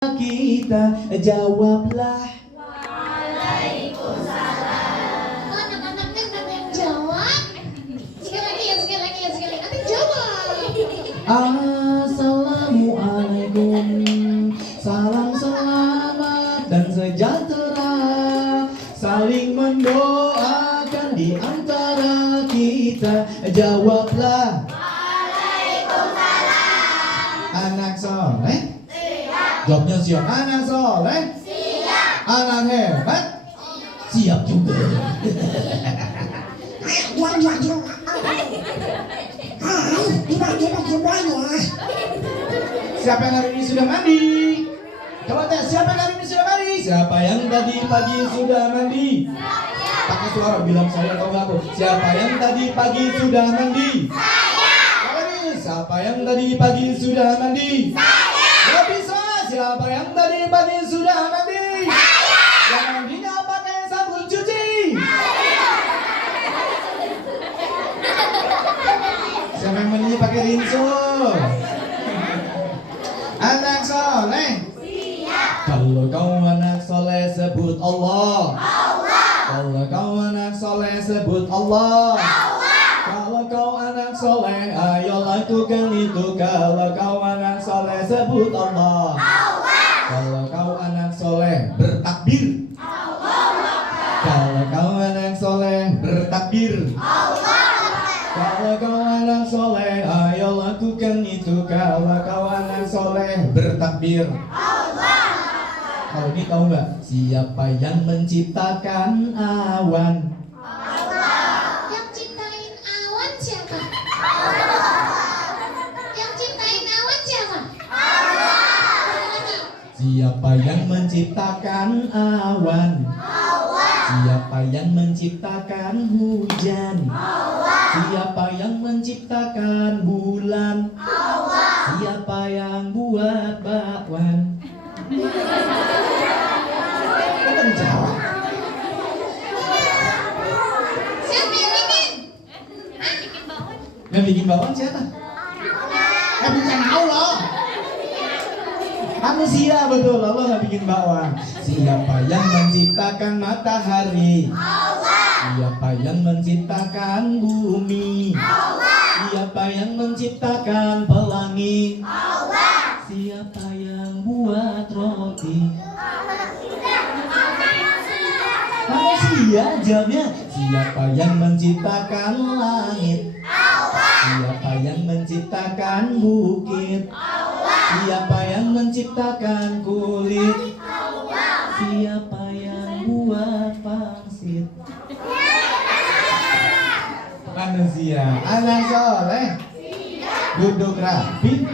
kita jawablah. Waalaikumsalam. Anak-anaknya udah yang jawab. Sekali lagi. Nanti jawab. Assalamualaikum. Salam selamat dan sejahtera. Saling mendoakan di antara kita. Jawablah. Waalaikumsalam. Anak soleh. Jawabnya siap. Anak soleh. Siap. Anak hebat. Siap juga. Siapa yang hari ini sudah mandi? Coba tes, siapa yang hari ini sudah mandi? Siapa yang tadi pagi sudah mandi? Pakai suara bilang saya atau aku. Siapa yang tadi pagi sudah mandi? Siapa nih? Siapa yang tadi pagi sudah mandi? Gak bisa. Siapa yang tadi pagi sudah mandi? Yang mandinya pakai sabun cuci. Siapa yang mandinya pakai rinso? Anak soleh. Kalau kau anak soleh sebut Allah. Kalau kau anak soleh sebut Allah. Kalau kau anak soleh ayo lakukan itu. Kalau kau anak soleh sebut Allah. Kalau kau anak soleh bertakbir. Kalau kau anak soleh bertakbir. Kalau kau anak soleh ayo lakukan itu. Kalau kau anak soleh bertakbir. Kalau ini tahu nggak siapa yang menciptakan awan? Yang ciptain awan siapa? Yang ciptain awan siapa? Siapa yang menciptakan awan? Siapa yang menciptakan hujan? Siapa yang menciptakan bulan? Siapa yang buat bakwan? Kok menjawab? Siapa yang bikin? Yang bikin bakwan siapa? Bukan Allah. Manusia betul, Allah nggak bikin bakwan. Siapa yang menciptakan matahari? Siapa yang menciptakan bumi? Siapa yang menciptakan pelangi? Siapa yang buat roti? Manusia jawabnya. Siapa yang menciptakan langit? Siapa yang menciptakan bukit? Siapa yang menciptakan kulit? Siapa yang buat pangsit? Manusia. Anak soleh duduk rapi.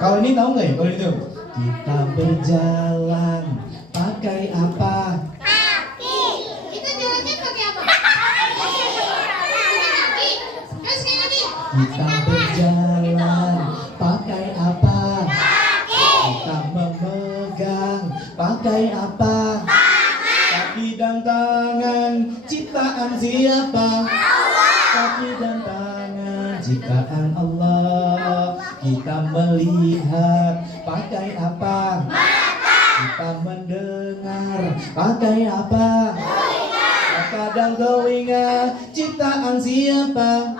Kalau ini tahu nggak ya? Kalau itu kita berjalan pakai apa? Kita jalannya pakai apa? Pakai kaki. Terus sekali lagi. Kita berjalan pakai apa? Kita memegang pakai apa? Kaki dan tangan ciptaan siapa? Kaki dan tangan ciptaan Allah. Kita melihat pakai apa? Kita mendengar pakai apa? Mata dan telinga ciptaan siapa?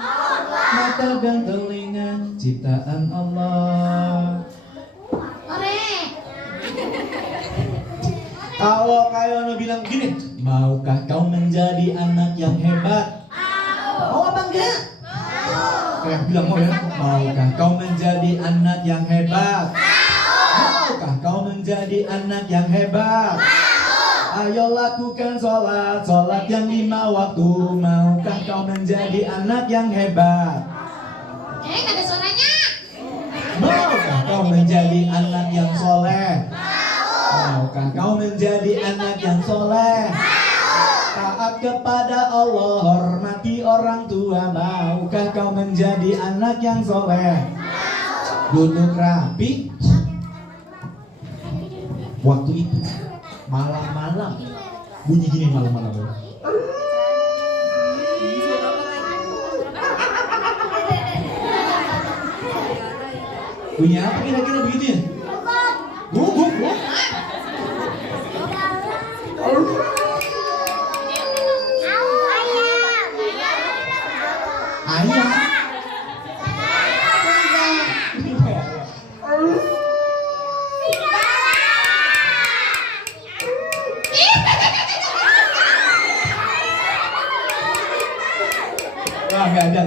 Mata dan telinga ciptaan Allah. Ore. Kalau kayak bilang gini, maukah kau menjadi anak yang hebat? Mau apa enggak? Kayak bilang mau ya. Maukah kau menjadi anak yang hebat? Maukah kau menjadi anak yang hebat? Ayo lakukan sholat yang 5 waktu. Maukah kau menjadi anak yang hebat? Nggak ada suaranya. Maukah kau menjadi anak yang soleh? Maukah kau menjadi anak yang soleh? Taat kepada Allah, hormati orang tua. Maukah kau menjadi anak yang soleh? Duduk rapi. Waktu itu malam-malam bunyi gini malam-malam. Bunyi apa kira-kira begitu ya?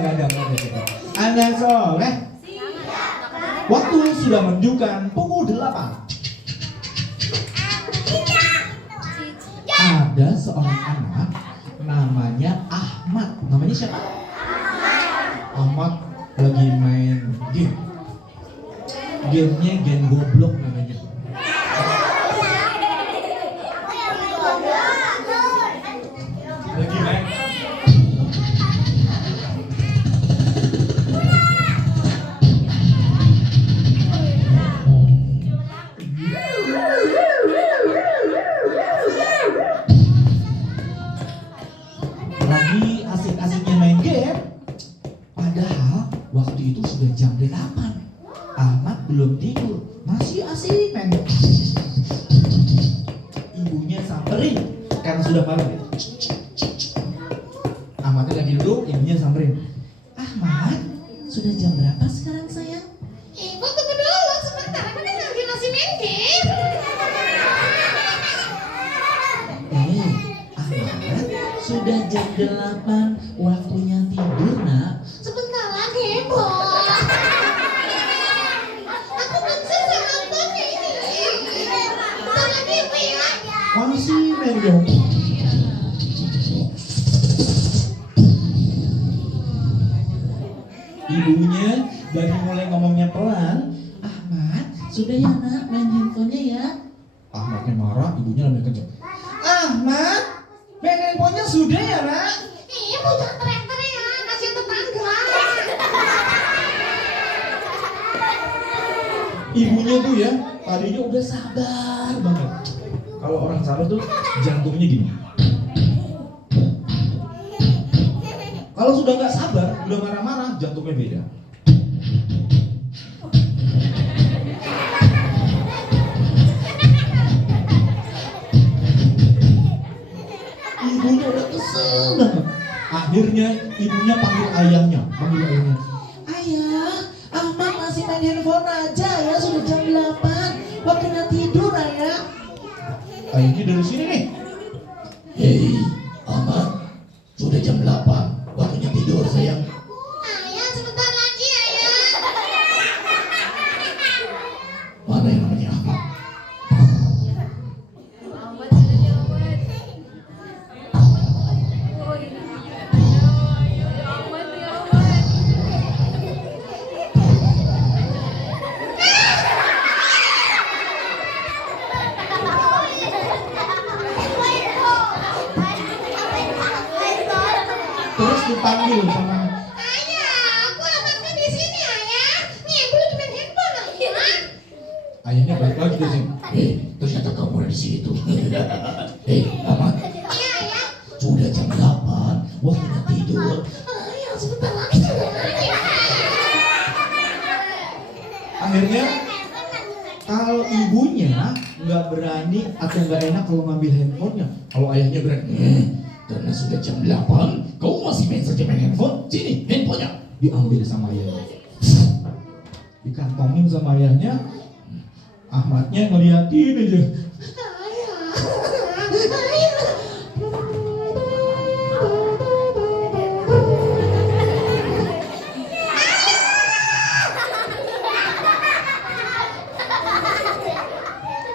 ada. Anak soleh. Waktu sudah menunjukkan pukul 8. Ada seorang anak namanya Ahmad. Namanya siapa? Ahmad lagi main game. Gamenya game goblok namanya. Lagi main. Lagi asik-asiknya main game. Padahal waktu itu sudah jam 8. Ahmad belum tidur, masih asik main game. Ibunya samperin karena sudah malam. Ahmadnya lagi duduk, ibunya samperin. Ahmad, sudah jam berapa sekarang sayang? Ibu tunggu dulu sebentar, aku kan lagi masih main game. Ahmad, sudah jam 8, waktunya tidur nak. Sebentar lagi, Bu. Aku belum selesai nontonnya ini. Bentar lagi, Bu ya. Masih main game. Ibunya dari mulai ngomongnya pelan. Ahmad, sudah ya nak main handphonenya ya. Ahmadnya marah, ibunya lebih kenceng. Ahmad, main handphonenya sudah ya nak. Ibu jangan teriak-teriak, kasihan tetangga. Ibunya tuh ya, tadinya udah sabar banget. Kalau orang sabar tuh jantungnya gini. Kalau sudah nggak sabar, udah marah-marah, jantungnya beda. Ibunya udah kesel banget. Akhirnya ibunya panggil ayahnya. Ayah, Ahmad masih main handphone aja ya, sudah jam 8. Waktunya tidur ayah. Ayahnya dari sini nih. Hei, Ahmad, sudah jam 8. Waktunya tidur sayang. Ayah, sebentar lagi, Ayah. Mana yang namanya Ahmad? Terus dipanggil sama Ayah, aku Ahmadnya di sini, Ayah. Nih, aku lagi main handphone, Ayah. ayahnya balik lagi ke sini. Ternyata kamu ada di situ. Ahmad, Iya, Ayah. sudah jam 8. Waktunya tidur. Ayah, sebentar lagi, sebentar lagi. Akhirnya kalau ibunya nggak berani atau nggak enak kalau ngambil handphonenya, kalau ayahnya berani, karena sudah jam 8, kau masih main saja main handphone, sini handphonenya diambil sama ayahnya, dikantongin sama ayahnya. Ahmadnya ngeliatin aja.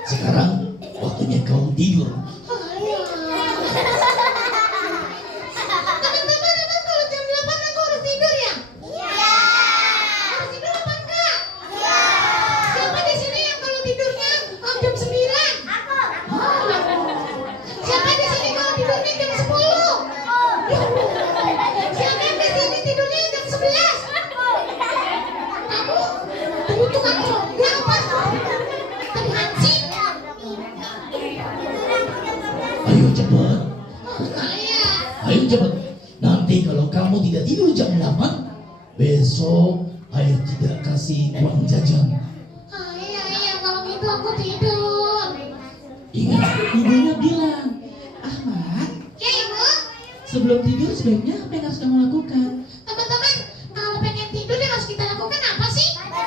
Sekarang waktunya kau tidur. Teman-teman, emang kalau jam 8 aku harus tidur ya? Iya. Harus tidur apa enggak? Iya. Siapa di sini yang kalau tidurnya jam 9? Aku. Siapa di sini kalau tidurnya jam 10? Siapa di sini tidurnya jam 11? Kamu? Tunggu tuh kamu. Ya apa? Tadi hansip. Ayo cepat, Ayah. ayo cepat. Nanti kalau kamu tidak tidur jam 8, besok ayah tidak kasih uang jajan. Ayah, kalau gitu aku tidur. Ingat, ibunya bilang, Ahmad, Ya, Ibu. sebelum tidur sebaiknya apa yang harus kamu lakukan? Teman-teman, kalau pengen tidur yang harus kita lakukan apa sih? Baca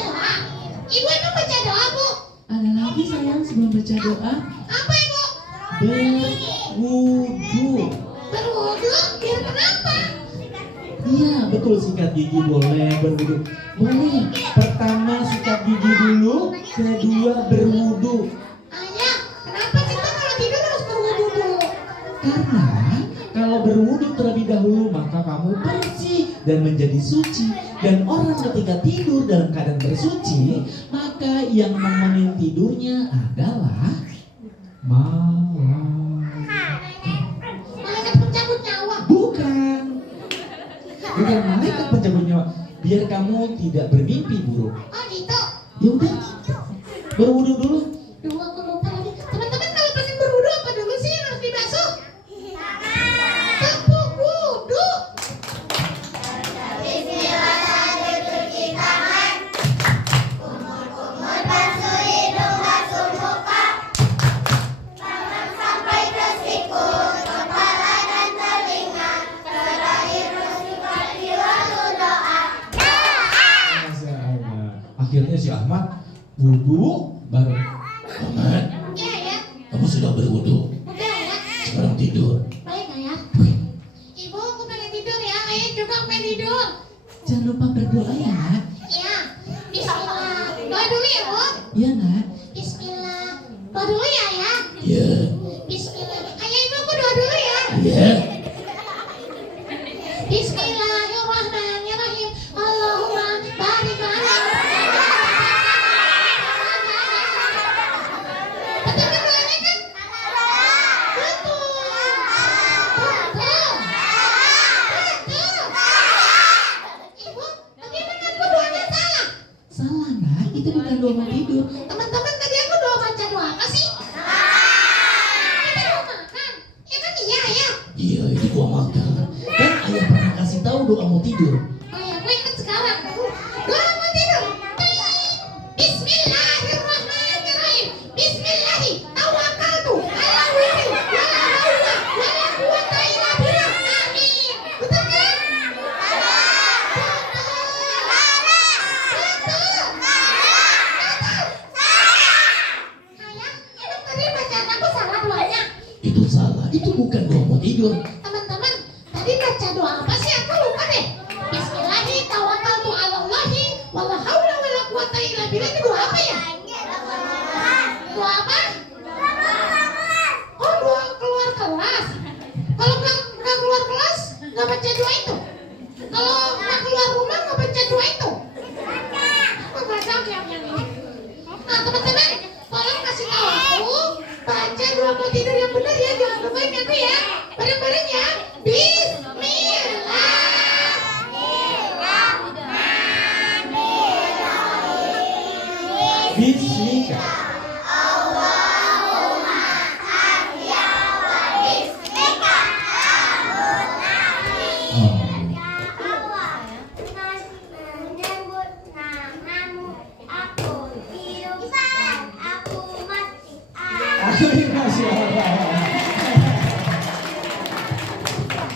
doa. Ibu emang baca doa, Bu? Ada lagi sayang sebelum baca doa, Apa, Ibu? berwudu. gigi boleh berwudu. Boleh. Pertama sikat gigi dulu, kedua berwudu. Ayah, kenapa kita kalau tidur harus berwudu dulu? Karena kalau berwudu terlebih dahulu maka kamu bersih dan menjadi suci. Dan orang ketika tidur dalam keadaan bersuci, maka yang menemani tidurnya adalah Malaikat pencabut nyawa. bukan malaikat pencabut nyawa. Biar kamu tidak bermimpi buruk. Oh gitu. Ya udah, berwudu dulu. Duh, aku lupa lagi. Teman-teman kalau pengen berwudu apa dulu sih yang harus dibasuh? Tepuk wudu. Akhirnya si Ahmad wudu baru. Ahmad, Ya ya. kamu sudah berwudu. Udah ya. Sekarang tidur. Baik ayah. Ibu, aku pengen tidur ya. Ayah juga pengen tidur. Jangan lupa berdoa ya nak. Ya. Bismillah. Doa dulu ya Bu. Iya nak. Bismillah. Doa dulu ya ayah. Iya. Bismillah. Ayah ibu aku doa dulu ya. Iya. Bismillahirrahmanirrahim. Allahumma barik lana. Betul kan doanya kan? Betul. Betul. Ibu, bagaimana aku doanya salah? Salah nak, itu bukan doa mau tidur. Teman-teman tadi aku doa baca doa apa sih? Kita doa makan. Ya kan iya ya. Iya, itu doa makan. Kan ayah pernah kasih tahu doa mau tidur. Oh ya, gue ingat sekarang. Doa mau tidur. Bismillahirrahmanirrahim. Bismillahi tawakkaltu ala Allahi wala haula wala quwwata illa billah. Amin. Betul kan? Ayah, emang tadi bacaan aku salah doanya? Itu salah, itu bukan doa mau tidur. Teman-teman, tadi baca doa apa sih? Aku lupa deh. Bismillahi tawakkaltu ala Allahi wala haula wala quwwata illa billah. Itu doa apa ya? Doa apa? Oh, doa keluar kelas. Kalau nggak keluar kelas, nggak baca doa itu. Kalau nggak keluar rumah, nggak baca doa itu. Oh, baca yang ini. Nah, teman-teman, tolong kasih tahu aku baca doa mau tidur yang benar ya. Jangan lupain aku ya. Bareng-bareng ya. Bismillah. Bismika. Oh. Masya Allah.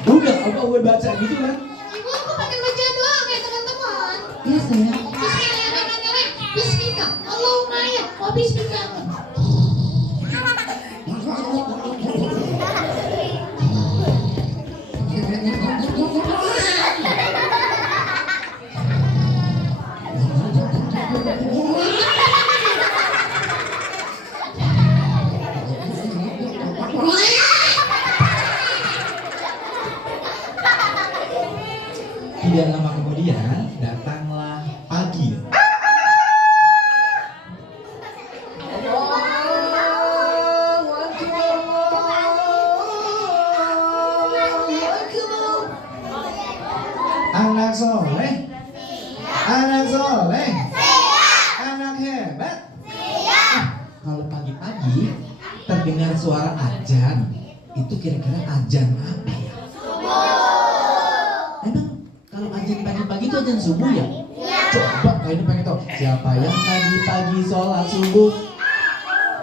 Udah, apa gue baca gitu kan? Ibu, aku pengen baca doa kayak teman-teman. Iya sayang. Bismillahirrahmanirrahim. Bismika. Allahumma ya. Oh, bismika. Tidak lama kemudian datanglah pagi. Anak soleh, anak soleh, anak hebat. Kalau pagi-pagi terdengar suara azan, itu kira-kira azan apa ya? Emang kalau azan pagi-pagi itu azan subuh ya? Coba kalian pengen tahu siapa yang tadi pagi sholat subuh?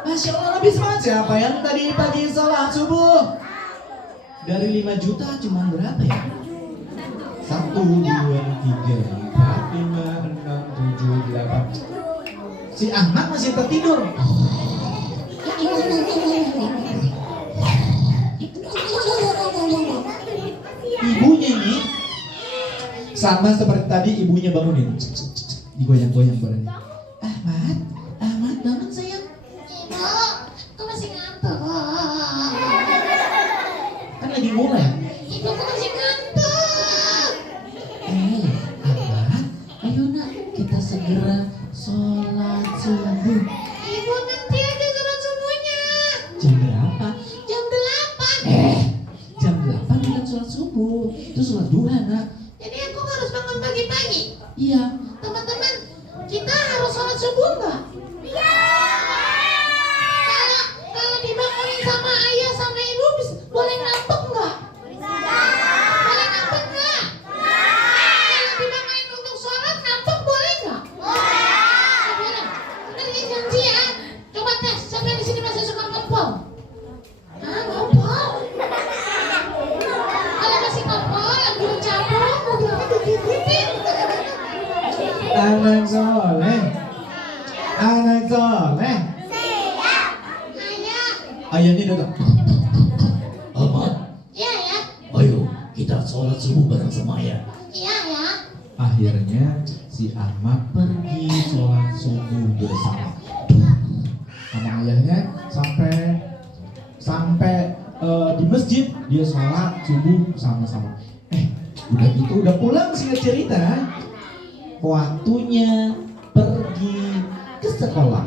Masya Allah lebih semangat. Siapa yang tadi pagi sholat subuh? Dari 5 juta cuma berapa ya? 1, 2, 3, 4, 5, 6, 7, 8. Si Ahmad masih tertidur. Ibunya ini Sama seperti tadi ibunya bangunin. Digoyang-goyang badannya. Ahmad, Ahmad bangun sayang. Ibu, aku masih ngantuk. Kan lagi mulai. Ibu, aku masih ngantuk. Ahmad, ayo nak kita segera sholat subuh. Ibu, nanti aja sholat subuhnya. Jam berapa? Jam 8. Jam 8 bukan sholat subuh. Itu sholat duha nak. Jadi aku harus bangun pagi-pagi. Iya. Teman-teman, kita harus sholat subuh nggak? Iya. Kalau dibangunin sama ayah sama ibu, boleh ngantuk nggak? Boleh ngantuk nggak? Kalau dibangunin untuk sholat, ngantuk boleh nggak? Boleh. Udah ya janji ya. Coba tes, siapa yang di sini masih suka ngompol? Hah, ngompol? Kalau masih ngompol, ambil cabut, mobilnya digigitin. Anak soleh. Anak soleh. Ayah, Ayahnya datang. Ahmad, iya ya, ayo kita sholat subuh bareng sama ayah. iya ya. Akhirnya si Ahmad pergi sholat subuh bersama sama ayahnya sampai di masjid dia sholat subuh sama-sama. Udah gitu udah pulang singkat cerita, waktunya pergi ke sekolah.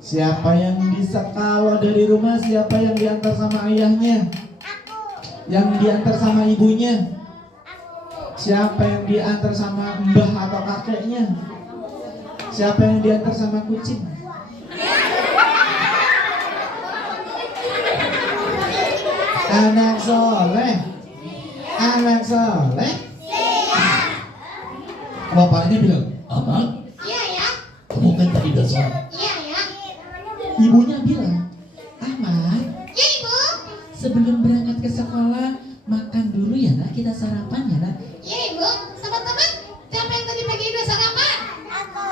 Siapa yang bisa kalau dari rumah, siapa yang diantar sama ayahnya? Yang diantar sama ibunya? Siapa yang diantar sama mbah atau kakeknya? Siapa yang diantar sama kucing? Anak soleh. Anak soleh. Bapaknya bilang, Ahmad, Iya ya, kamu kan tadi udah sholat. iya ya. ibunya bilang, Ahmad, Ya ibu, sebelum berangkat ke sekolah makan dulu ya nak, kita sarapan ya nak. ya ibu. Teman-teman, siapa yang tadi pagi udah sarapan? Aku.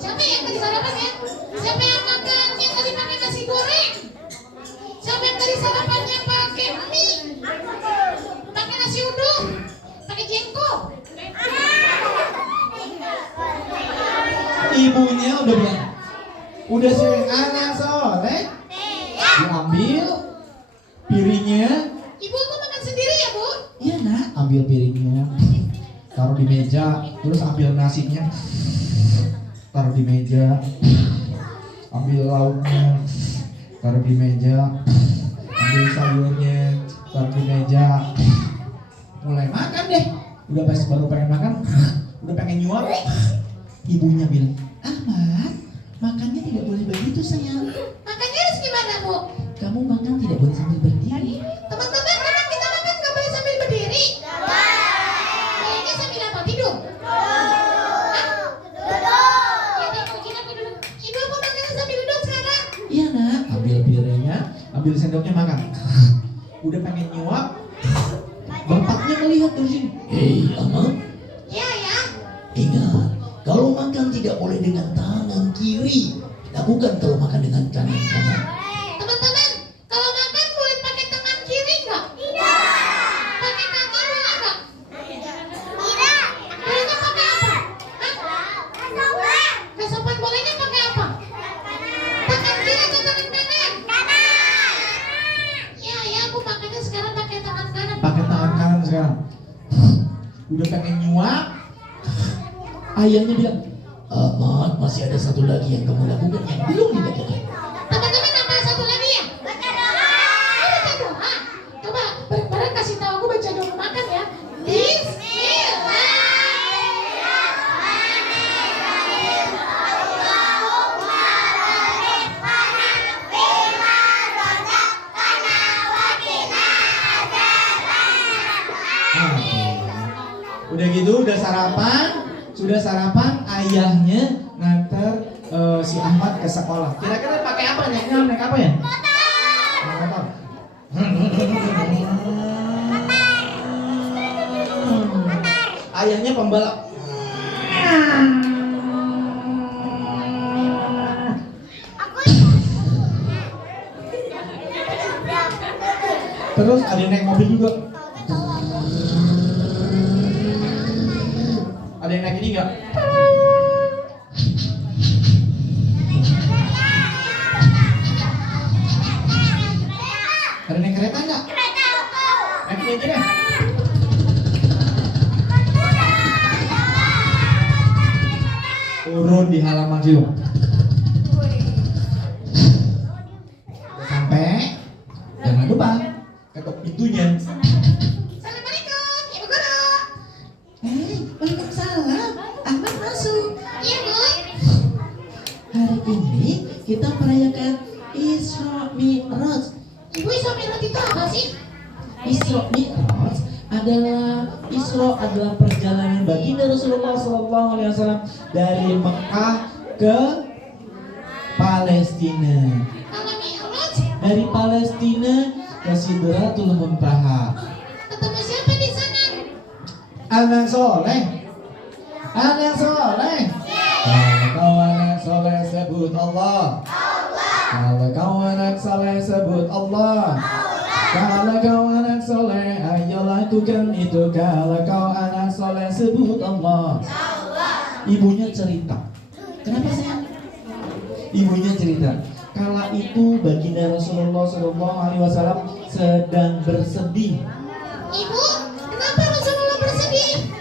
Siapa yang tadi sarapan ya? Siapa yang makan yang tadi pakai nasi goreng? Siapa yang tadi sarapannya pakai mie? Pakai nasi uduk? Pakai jengkol? Ibunya udah bilang, udah sih anak soleh. Diambil piringnya. Ibu aku makan sendiri ya bu? Iya nak, ambil piringnya, taruh di meja, terus ambil nasinya, taruh di meja, ambil lauknya, taruh di meja, ambil sayurnya, taruh di meja, mulai makan deh. Udah pas baru pengen makan, udah pengen nyuap, ibunya bilang, Ahmad, makannya tidak boleh begitu sayang. Makannya harus gimana bu? Kamu makan tidak boleh sambil berdiri. Teman-teman, memang kita makan nggak boleh sambil berdiri? Kayaknya sambil apa? Tidur? Ya deh, mungkin aku duduk. Ibu aku makannya sambil duduk sekarang. Iya nak, ambil piringnya, ambil sendoknya makan. Udah pengen nyuap, bapaknya melihat dari sini. Hei Ahmad, Iya ya. ingat, kalau makan tidak boleh dengan tangan kiri. Lakukan kalau makan dengan tangan kanan. Teman-teman, kalau makan boleh pakai tangan kiri nggak? Tidak. Pakai kaki boleh nggak? Tidak. Bolehnya pakai apa? Hah? Nggak sopan bolehnya pakai apa? Tangan kiri atau tangan kanan? Kanan. Iya ya, aku makannya sekarang pakai tangan kanan. Pakai tangan kanan sekarang. Udah pengen nyuap, ayahnya bilang, Ahmad, masih ada satu lagi yang kamu lakukan yang belum dilakukan. Teman-teman, apa satu lagi ya? Baca doa. Oh, baca doa. Coba bareng-bareng kasih tahu aku baca doa makan ya. Udah gitu, sudah sarapan, ayahnya nganter si Ahmad ke sekolah. Kira-kira pakai apa nih? Naik apa ya? Motor. Ayahnya pembalap. Terus ada yang naik mobil juga. yang ini enggak? Ada naik kereta enggak? Naik ini aja deh. Turun di halaman situ. Udah sampai, jangan lupa ketok pintunya. Assalamualaikum, Ibu Guru. Waalaikumsalam. Ahmad masuk. Iya, Bu. Hari ini kita merayakan Isra Mi'raj. Ibu Isra Mi'raj itu apa sih? Isra Mi'raj Isra adalah perjalanan baginda Rasulullah SAW dari Mekah ke Palestina. Kalau Mi'raj, Dari Palestina ke Sidratul Muntaha. ketemu siapa di sana? Anak soleh. Anak soleh. Kalau kau anak soleh sebut Allah. Kalau kau anak soleh sebut Allah. Kalau kau anak soleh ayo lakukan itu. Kalau kau anak soleh sebut Allah. Ibunya cerita. Kenapa sayang? Ibunya cerita. Kala itu baginda Rasulullah SAW sedang bersedih. Ibu, kenapa Rasulullah bersedih?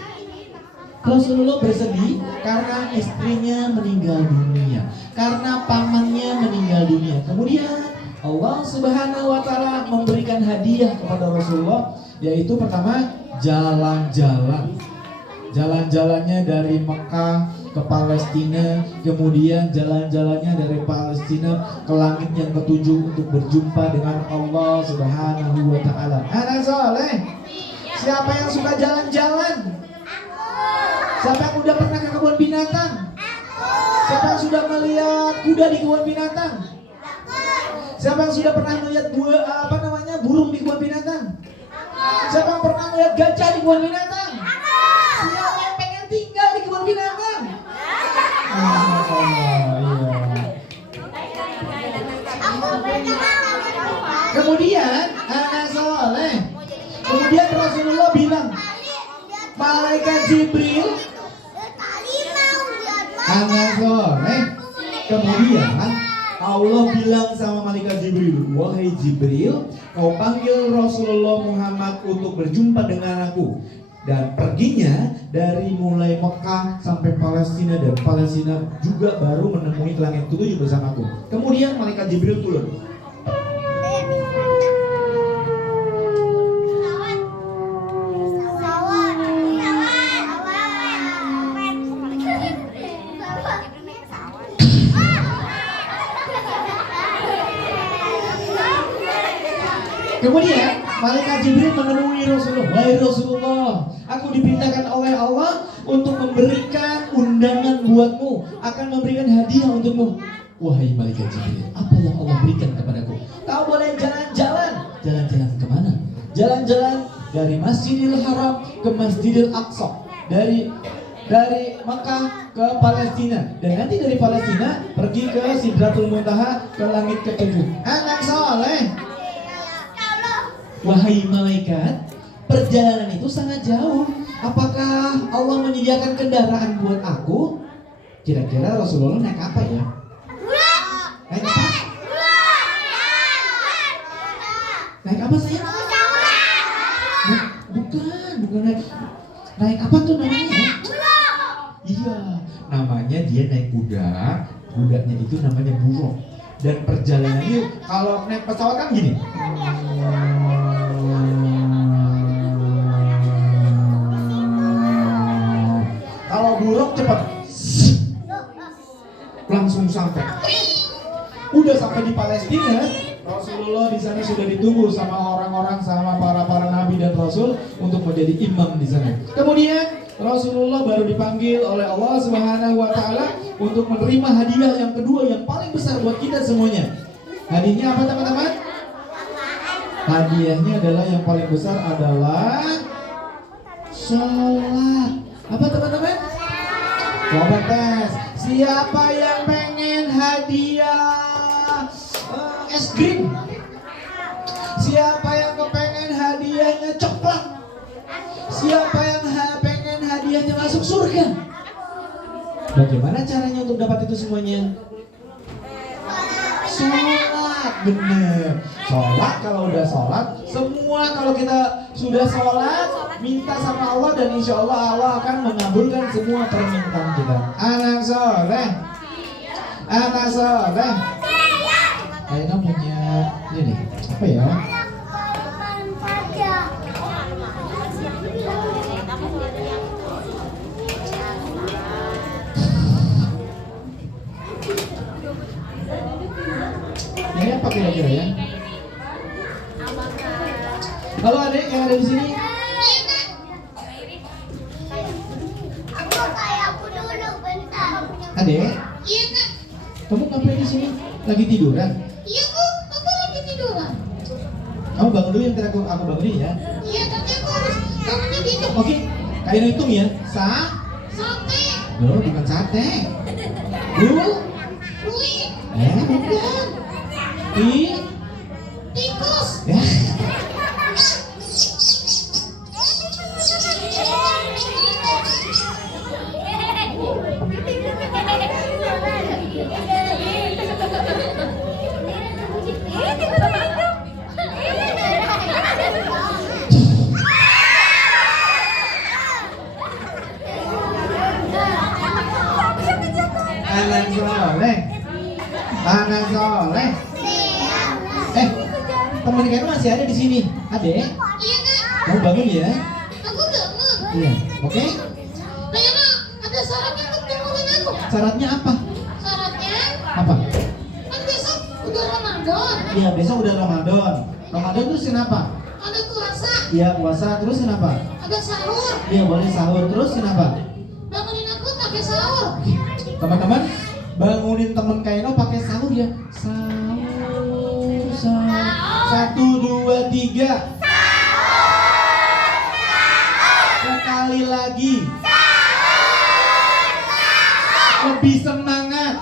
Rasulullah bersedih karena istrinya meninggal dunia, karena pamannya meninggal dunia. Kemudian Allah Subhanahu wa Ta'ala memberikan hadiah kepada Rasulullah, yaitu pertama jalan-jalan. Jalan-jalannya dari Mekah ke Palestina, kemudian jalan-jalannya dari Palestina ke langit yang ketujuh untuk berjumpa dengan Allah Subhanahu wa Ta'ala. Anak soleh, siapa yang suka jalan-jalan? Siapa yang udah pernah ke kebun binatang? Siapa yang sudah melihat kuda di kebun binatang? Siapa yang sudah pernah melihat burung di kebun binatang? Siapa yang pernah melihat gajah di kebun binatang? Siapa yang pengen tinggal di kebun binatang? Kemudian anak soleh. Kemudian Rasulullah bilang, malaikat Jibril, anak soleh. Kemudian Allah bilang sama malaikat Jibril, wahai Jibril, kau panggil Rasulullah Muhammad untuk berjumpa dengan aku. Dan perginya dari mulai Mekah sampai Palestina, dan Palestina juga baru menemui langit ketujuh bersamaku. Kemudian malaikat Jibril turun. Kemudian malaikat Jibril menemui Rasulullah. Wahai Rasulullah, aku diperintahkan oleh Allah untuk memberikan undangan buatmu, akan memberikan hadiah untukmu. Wahai malaikat Jibril, apa yang Allah berikan kepadaku? Kau boleh jalan-jalan. Jalan-jalan kemana? Jalan-jalan dari Masjidil Haram ke Masjidil Aqsa, dari Mekah ke Palestina, dan nanti dari Palestina pergi ke Sidratul Muntaha, ke langit ketujuh. Anak soleh, wahai malaikat, perjalanan itu sangat jauh. Apakah Allah menyediakan kendaraan buat aku? Kira-kira Rasulullah naik apa ya? Naik apa? Naik apa sayang? Bukan naik apa tuh namanya? Iya, namanya dia naik kuda. Kudanya itu namanya buruk. Dan perjalanannya kalau naik pesawat kan gini. Kalau buruk cepat, langsung sampai. Udah sampai di Palestina, Rasulullah di sana sudah ditunggu sama orang-orang, sama para nabi dan rasul untuk menjadi imam di sana. Kemudian Rasulullah baru dipanggil oleh Allah Subhanahu wa Ta'ala untuk menerima hadiah yang kedua yang paling besar buat kita semuanya. Hadiahnya apa teman-teman? Hadiahnya adalah yang paling besar adalah sholat. Apa teman-teman? Coba tes. Siapa yang pengen hadiah es krim? Siapa yang kepengen hadiahnya coklat? Siapa yang pengen hadiahnya masuk surga? Bagaimana caranya untuk dapat itu semuanya? Sholat, bener. Sholat, kalau udah sholat, semua kalau kita sudah sholat, minta sama Allah dan insya Allah Allah akan mengabulkan semua permintaan kita. Anak soleh, anak soleh. Kayaknya punya ini nih, apa ya? Ini apa kira-kira ya? Halo adik yang ada di sini. Adik, Iya kak. kamu ngapain di sini? Lagi tiduran? Iya kak, aku lagi tiduran. Kamu bangun dulu yang terakhir aku bangunin ya. Iya tapi aku harus bangunnya gitu. Oke, kalian hitung ya. Sate, Loh, bukan sate. Bu, kuih, bukan. tikus. Ya. Anak soleh, anak soleh. Teman kamu masih ada di sini, adek. Iya kak, Kamu bangun ya. aku bangun. Iya, oke. Rena, ada syaratnya untuk bangunin aku. Syaratnya apa? Syaratnya, Apa? kan besok udah Ramadan. Iya, besok udah Ramadan. Ramadan terus kenapa? Ada puasa, Iya, puasa terus kenapa? ada sahur. Iya, boleh sahur terus kenapa? Bangunin aku pakai sahur. Teman-teman, bangunin teman Kaino pakai sahur ya. Sahur, sahur. 1, 2, 3. Sekali lagi. Lebih semangat.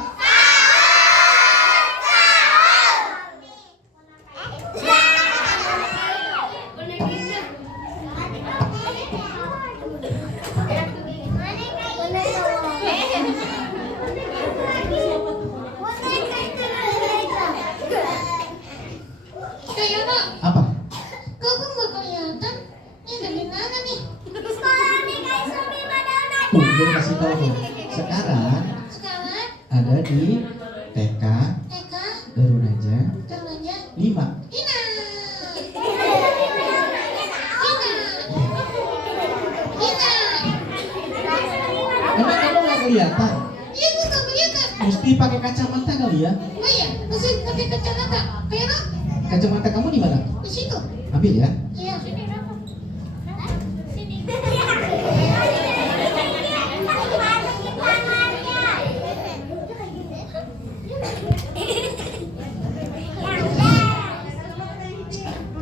Kayaknya Apa? kok aku nggak kelihatan. Ini dari mana nih? Tuh, gue kasih tahu tuh. Sekarang Sekarang ada di TK Eka Darun Aja namanya 5. Ina. Emang kamu nggak kelihatan? Iya, gue nggak kelihatan. Mesti pakai kacamata kali ya. Oh iya, mesti pakai kacamata. Kayak Kacamata kamu di mana? di situ. Ambil ya. Iya.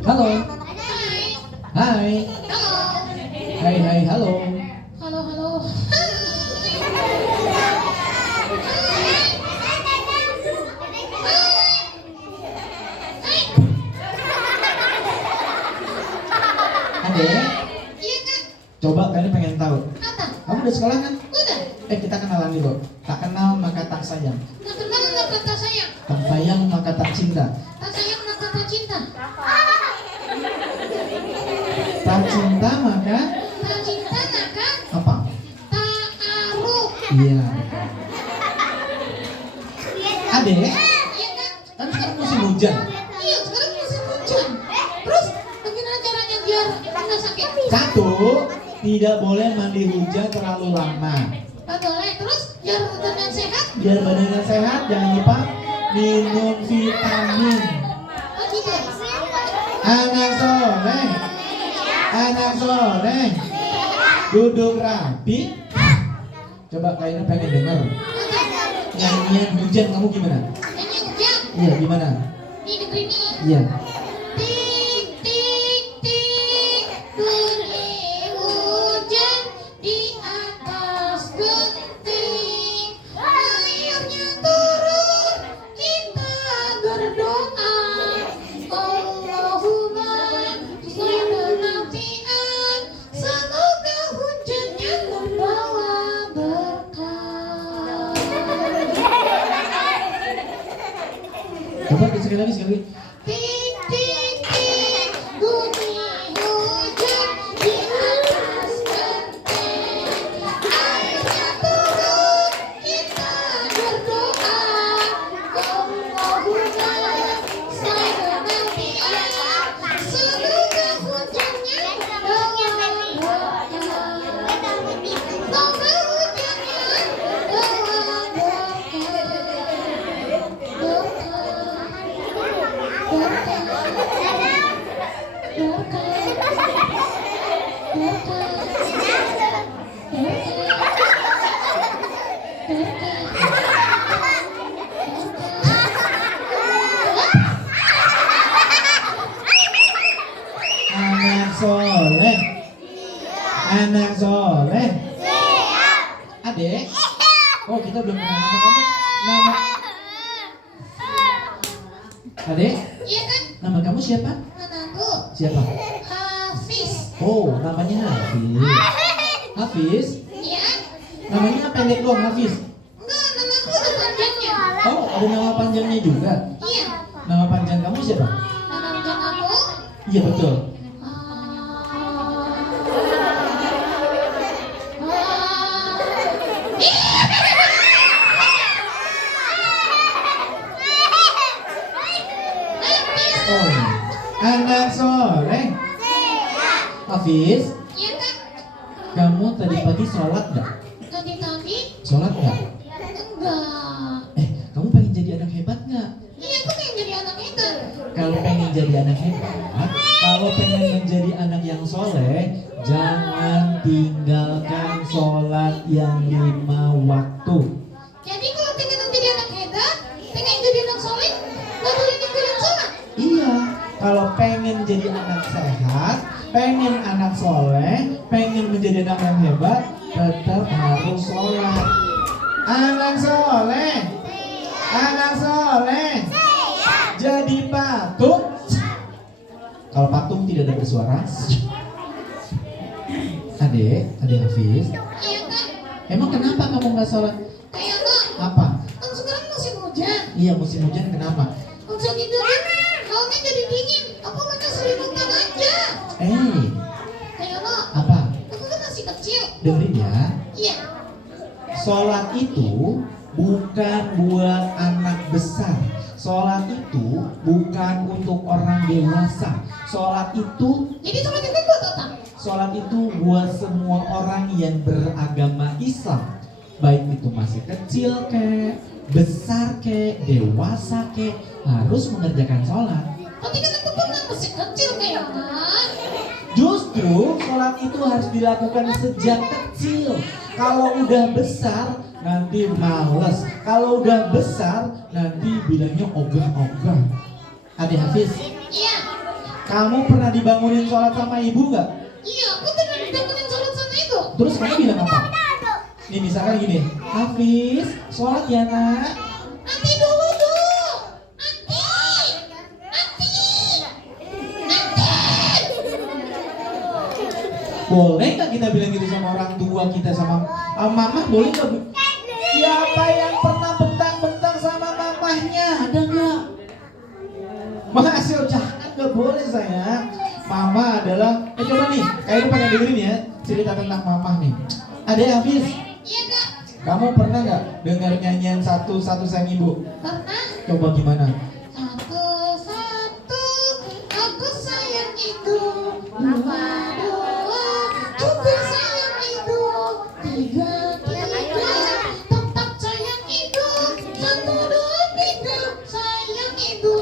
Halo. Hai. Hai. Halo. Hai hai halo. Halo, halo. Adek, Iya kak. coba kalian pengen tahu. Apa? Kamu udah sekolah kan? Udah. Kita kenalan dulu. Tak kenal maka tak sayang. Nggak kenal nggak kata sayang. Tak sayang maka tak cinta. Tak sayang nggak kata cinta. Tak cinta maka Tak cinta naka. apa? Ta'aruf. Iya. Adek, Iya kak. kan sekarang musim hujan. Iya, sekarang musim hujan. Terus bagaimana caranya biar nggak sakit? 1, tidak boleh mandi hujan terlalu lama. Nggak boleh. Terus biar badan sehat. Biar badannya sehat, jangan lupa minum vitamin. Oh gitu. Anak soleh, anak soleh, duduk rapi. Coba kayaknya pengen denger nyanyian hujan kamu gimana? Ini hujan. Iya gimana? Di negeri ini. Iya. Tik tik tik bunyi hujan di atas genting. Airnya turun kita berdoa. Allahumma sholawatian. Semoga hujannya membawa berkah. Coba sekali lagi, sekali lagi. Tik tik tik bunyi hujan di atas genteng. Airnya turun kita berdoa. Allahumma sayyidina semoga hujannya Anak soleh. Anak soleh. Adek. Oh, kita belum kenal nama kamu. Nama Adek, Iya kan? nama kamu siapa? Namaku Siapa? Hafiz. Oh, namanya Hafiz. Hafiz? Iya. Namanya pendek doang, Hafiz. Enggak, namaku ada panjangnya. Oh, ada nama panjangnya juga. Iya. Nama panjang kamu siapa? Nama panjang aku Iya, betul. Oh, anak soleh. Hafiz, Iya kan? kamu tadi pagi sholat nggak? Tadi Sholat nggak? enggak. Kamu pengen jadi anak hebat nggak? Iya, aku pengen jadi anak itu. Kalau pengen jadi anak hebat, kalau pengen menjadi anak yang soleh, jangan tinggalkan sholat yang 5 waktu. Jadi kalau pengen jadi anak hebat, pengen jadi anak soleh, nggak boleh ninggalin sholat. Iya, kalau pengen jadi anak sehat, pengen anak soleh, pengen menjadi anak yang hebat, tetap harus sholat. Anak soleh, anak soleh, jadi patung. Kalau patung tidak ada bersuara. Adek Hafiz, Iya kan? emang kenapa kamu nggak sholat? Kayaknya Apa? kan sekarang musim hujan. Iya, musim hujan kenapa? Hujan itu kan lautnya jadi dingin. Aku pakai selimutan aja. Kayaknya Apa? aku kan masih kecil. Dengerin ya. Iya. Sholat itu bukan buat anak besar. Sholat itu bukan untuk orang dewasa. Sholat itu Jadi sholat itu buat apa? Sholat itu buat semua orang yang beragama Islam. Baik itu masih kecil kek, besar kek, dewasa kek, harus mengerjakan sholat. Tapi kan aku pernah masih kecil kayaknya. Justru sholat itu harus dilakukan sejak kecil. Kalau udah besar nanti males. Kalau udah besar nanti bilangnya ogah-ogah. Adik Hafiz, Iya. kamu pernah dibangunin sholat sama ibu nggak? Iya, aku pernah dibangunin sholat sama itu. Terus kamu bilang apa? Nih misalkan gini, Hafiz, sholat ya nak. Nanti dulu dong. Boleh nggak kita bilang gitu sama orang tua kita, sama mama? Boleh nggak? Siapa yang pernah bentang-bentang sama mamahnya? Ada nggak? Masih jangan, nggak boleh sayang. Mama adalah, coba nih, kayaknya pengen dengerin ya cerita tentang mamah nih. Adek Hafiz, Iya kak. kamu pernah nggak dengar nyanyian satu sayang ibu? Pernah. Coba gimana? Satu aku sayang itu. Dua juga sayang itu. Tiga tetap sayang itu. Satu dua tiga sayang itu.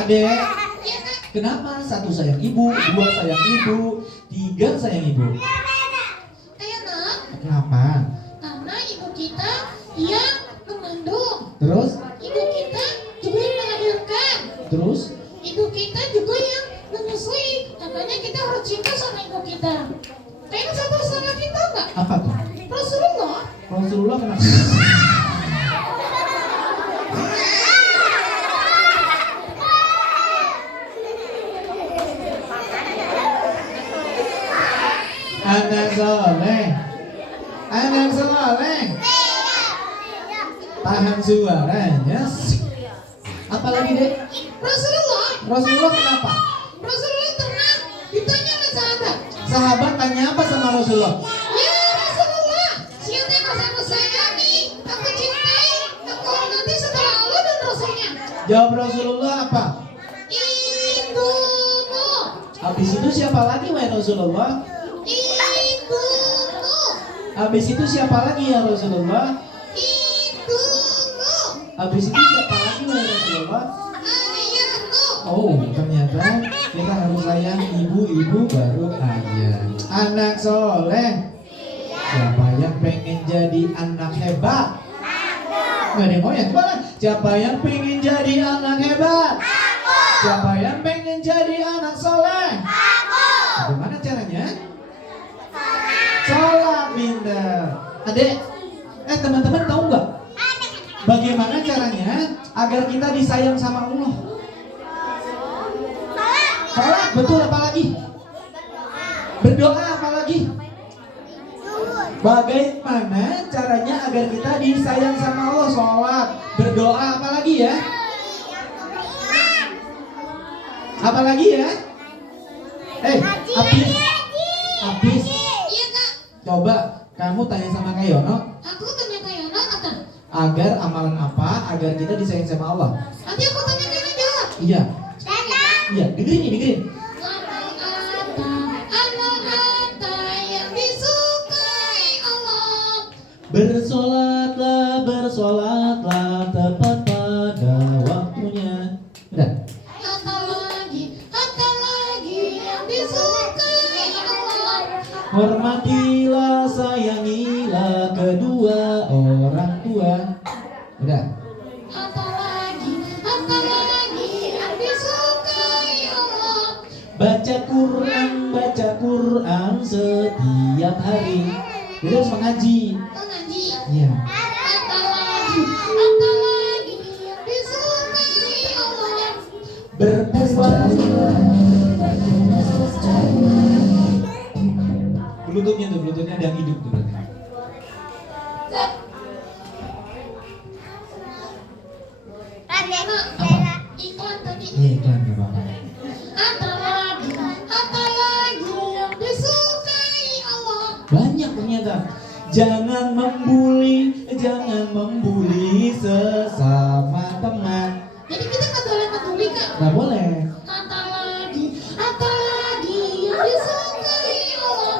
Adek, Iya kak. kenapa satu sayang ibu, dua sayang ibu, tiga sayang ibu? Kayak nak. Kenapa? Karena ibu kita yang mengandung. Terus? Ibu kita juga yang melahirkan. Terus? Ibu kita juga yang menyusui. Makanya kita harus cinta sama ibu kita. Kayaknya satu salah kita enggak? Apa tuh? Rasulullah. Rasulullah kenapa? Anak soleh, anak soleh. Tahan suaranya. Apalagi deh? Rasulullah kenapa? Rasulullah pernah ditanya oleh sahabat. Sahabat tanya apa sama Rasulullah? Ya Rasulullah, siapa yang aku sayangi, aku cintai, aku nanti setelah Allah dan Rasulnya? Jawab Rasulullah apa? Ibumu. Habis itu siapa lagi wahai Rasulullah? Ibumu. Habis itu siapa lagi ya Rasulullah? Ibumu. Habis itu siapa lagi wahai Rasulullah? Ayahmu. Oh, ternyata kita harus sayang ibu-ibu baru ayah. Anak soleh. Siapa yang pengen jadi anak hebat? Nggak ada yang mau ya? Coba. Siapa yang pengen jadi anak hebat? Siapa yang pengen jadi anak soleh? Bagaimana caranya? Sholat pintar. Adek, teman-teman tahu nggak? Bagaimana caranya agar kita disayang sama Allah? Sholat, betul, apalagi? Berdoa, apalagi? Bagaimana caranya agar kita disayang sama Allah? Sholat, berdoa, apalagi ya? Apalagi ya? Habis. Iya kak. Coba kamu tanya sama Kak Yono, Aku tanya ke Yana kata. agar amalan apa agar kita disayang sama Allah? Nanti aku tanya ke Yana jawab. Iya, iya, dengerin. Amal apa yang disukai Allah? Bersolatlah tepat pada waktunya. Udah. Apa lagi yang disukai Allah? Hormatilah, sayangilah kedua orang tua. Udah. Apa lagi yang disukai Allah? Baca Quran setiap hari. Jadi harus mengaji. Mengaji. Iya. Apa lagi yang disukai Allah? Berpuasa. Bluetoothnya ada yang hidup tuh berarti. Iklan tadi. Iya, iklan gak apa-apa. Apa lagi yang disukai Allah? Banyak ternyata. Jangan membuli sesama teman. Jadi kita nggak boleh peduli kak. Gak boleh. Apa lagi yang disukai Allah?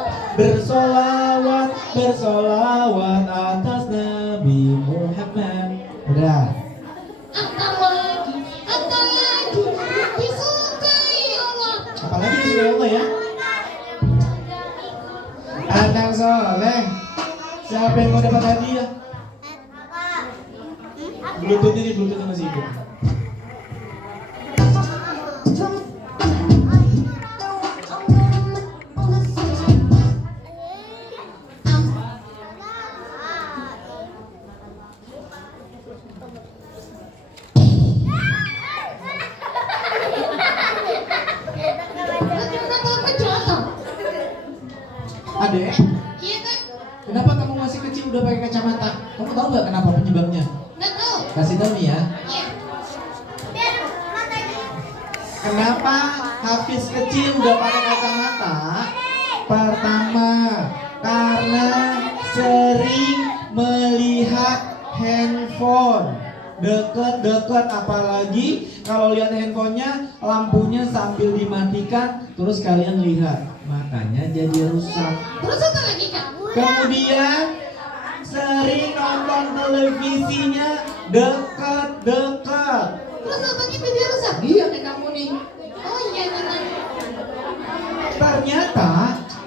Bersolawat atas Nabi Muhammad. Udah. Apa lagi yang disukai Allah? Apalagi disukai Allah ya. Anak soleh. Siapa yang mau dapat hadiah? Bluetoothnya masih hidup. Adek, Iya kak. kenapa kamu masih kecil udah pakai kacamata? Kamu tahu nggak kenapa penyebabnya? Nggak tahu. Kasih tahu nih ya. Iya. Kenapa Hafiz kecil udah pakai kacamata? Pertama, karena sering melihat handphone. Deket, apalagi kalau lihat handphonenya lampunya sambil dimatikan, terus kalian lihat, makanya jadi rusak. Terus apa lagi kak? Kemudian sering nonton televisinya deket. Terus nontonnya video rusak? Iya kayak kamu nih. Oh iya benar. Ternyata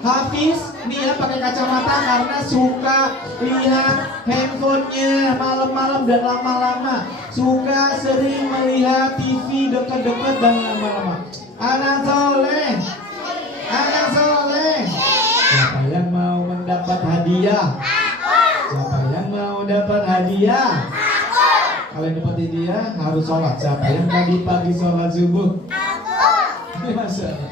Hafiz nih ya pakai kacamata karena suka lihat handphonenya malam-malam dan lama-lama. Suka sering melihat TV dekat-dekat dan lama-lama. Anak soleh. Siapa yang mau mendapat hadiah? Siapa yang mau dapat hadiah? Kalian dapat hadiah harus sholat. Siapa yang tadi pagi sholat subuh? Masya Allah.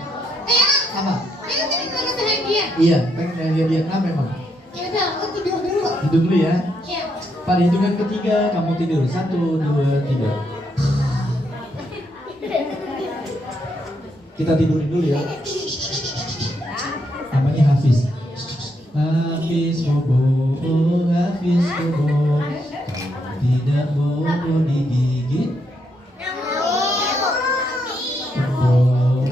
Apa? Ayo kita ngasih hadiah. Iya, pengen hadiah. Kenapa memang? Ya udah, aku tidur dulu. Hidup dulu ya. Iya. Pada hitungan ketiga kamu tidur. 1, 2, 3. Kita tidurin dulu ya. Namanya Hafiz. Hafiz bobo, Hafiz bobo, tidak mau digigit. Bobo.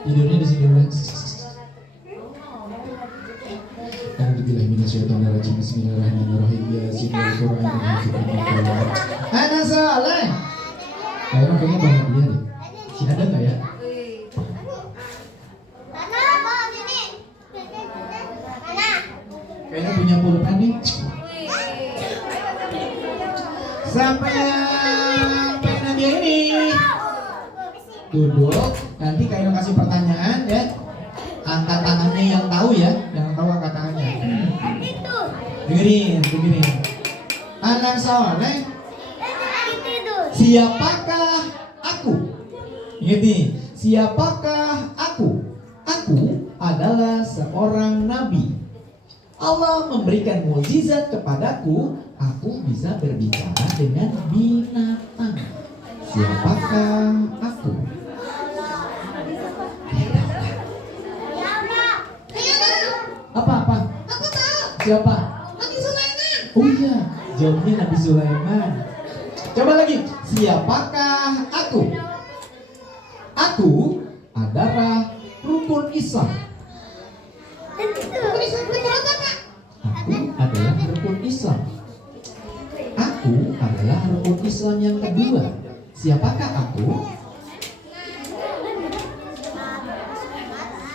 Tidurnya di sini dulu. Alhamdulillahirrahmanirrahim. Bismillahirrahmanirrahim. Yasin wal Qur'an Anak Saleh. Kayaknya banyak dia deh. Si ada nggak ya? Kayaknya punya pulpen nih. Siapa yang pengen dia ini? Duduk. Nanti kayak kasih pertanyaan ya. Angkat tangannya yang tahu ya. Yang tahu angkat tangannya. Dengerin. Anak soleh. Siapakah aku? Ingat nih. Siapakah aku? Aku adalah seorang nabi. Allah memberikan mukjizat kepadaku. Aku bisa berbicara dengan binatang. Siapakah aku? Apa? Aku tahu. Siapa? Nabi Sulaiman. Oh iya, jawabnya Nabi Sulaiman. Coba lagi. Siapakah aku? Aku adalah rukun Islam. Aku adalah rukun Islam. Aku adalah rukun Islam yang kedua. Siapakah aku?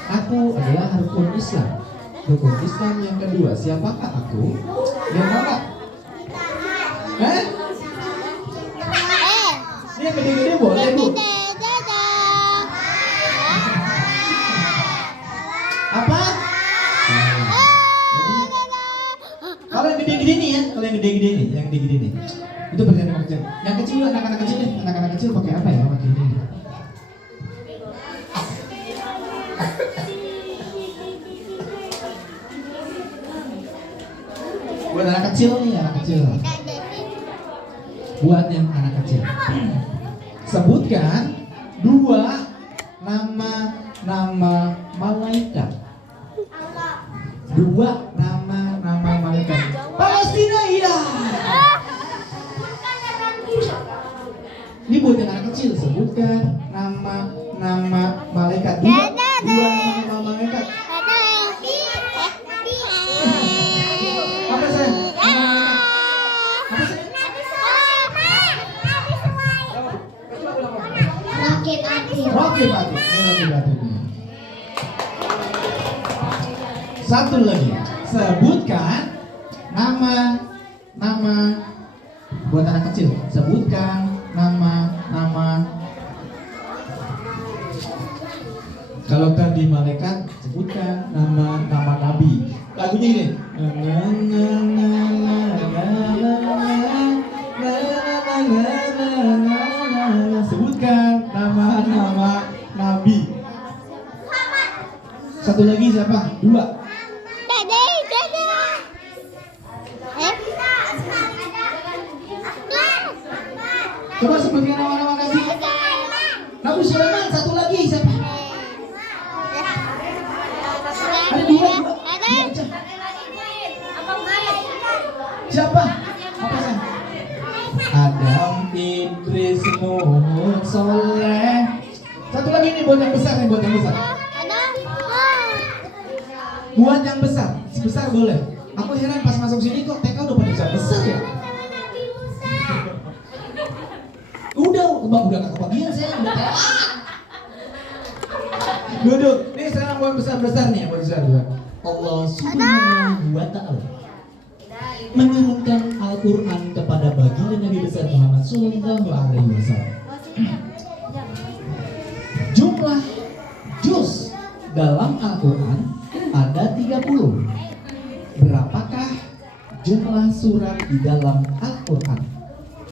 Aku adalah rukun Islam. Rukun Islam yang kedua. Siapakah aku? Yang apa? Ini yang gede-gede boleh bu? Apa? Kalau yang gede-gede nih ya, yang gede-gede nih. Itu pertanyaan yang kecil. Yang kecil anak-anak kecil deh. Anak-anak kecil pakai apa ya? Pakai ini. Buat anak kecil nih, anak kecil. Buat yang anak kecil. Sebutkan 2 nama malaikat. 2 nama malaikat. Palestina iya. Ini buat yang anak kecil. Sebutkan nama malaikat. 2 nama malaikat. Apa saya? Rakib Atid. Satu lagi. Sebutkan nama buat anak kecil. Sebutkan nama. Kalau tadi malaikat, sebutkan nama nabi. Lagunya ini. Sebutkan nama nabi. Satu lagi siapa? 2. Coba sebutkan nama nabi. Nabi Sulaiman. Satu lagi siapa? Ada 2 aja. Siapa? Apa saya? Adam, Idris, Nuh, Soleh. Satu lagi nih buat yang besar nih, buat yang besar. Buat yang besar, besar boleh. Aku heran pas masuk sini kok TK udah pada besar ya. Udah gak kebagian saya udah TK. Duduk. Nih sekarang buat besar-besar nih, buat besar. Allah Subhanahu wa Ta'ala menurunkan Al-Quran kepada baginda Nabi besar Muhammad Sallallahu Alaihi Wasallam. Jumlah juz dalam Al-Quran ada 30. Berapakah jumlah surat di dalam Al-Quran?